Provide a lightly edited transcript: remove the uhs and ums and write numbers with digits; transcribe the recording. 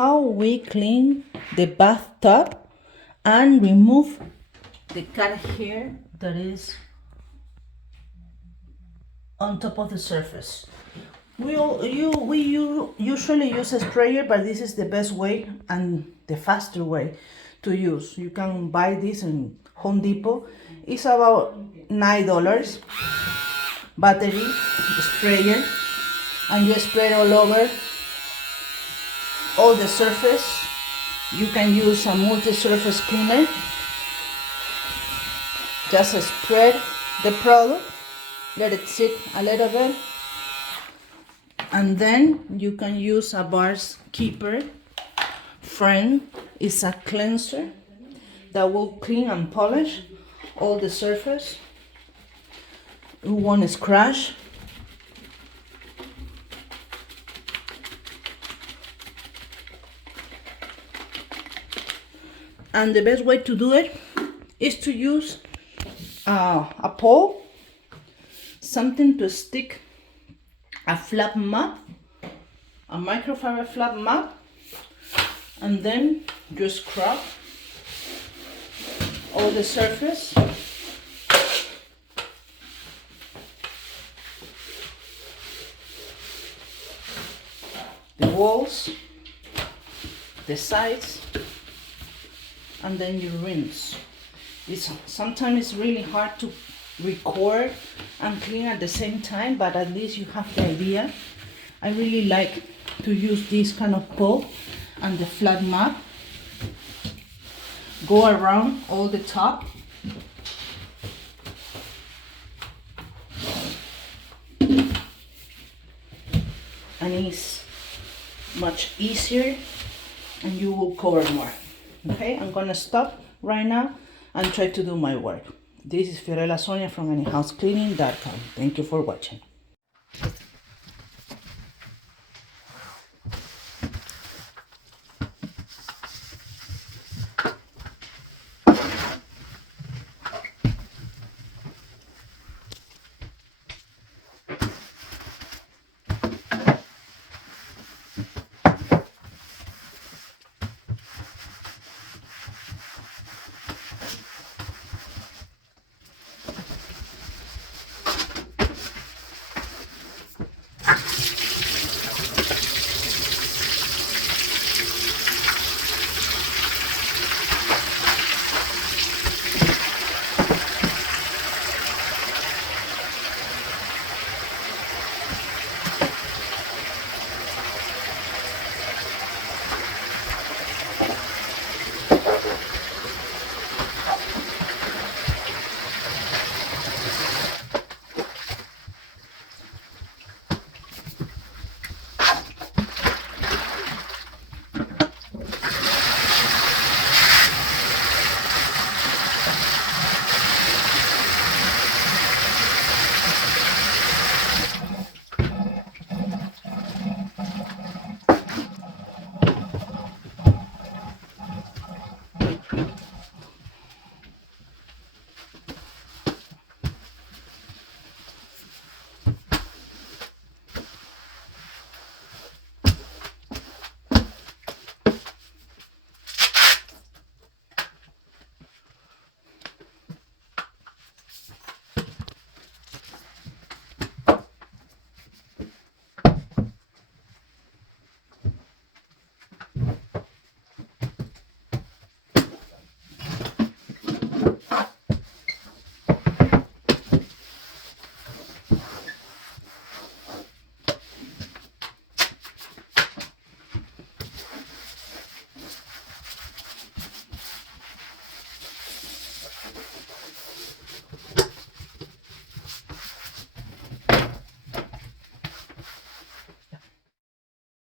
how we clean the bathtub and remove the cat hair that is on top of the surface. We usually use a sprayer, but this is the best way and the faster way to use. You can buy this in Home Depot. It's about $9. Battery sprayer, and you spray all over all the surface. You can use a multi-surface cleaner. Just spread the product, let it sit a little bit, and then you can use a Bar's Keeper Friend. It's a cleanser that will clean and polish all the surface. You won't scratch. And the best way to do it is to use a pole, something to stick a flat map, a microfiber flat map, and then you scrub all the surface. The walls, the sides, and then you rinse. Sometimes it's really hard to record and clean at the same time, but at least you have the idea. I really like to use this kind of pole and the flat map. Go around all the top. And it's much easier and you will cover more. Okay, I'm gonna stop right now and try to do my work. This is Fiorella Sonia from anyhousecleaning.com. Thank you for watching.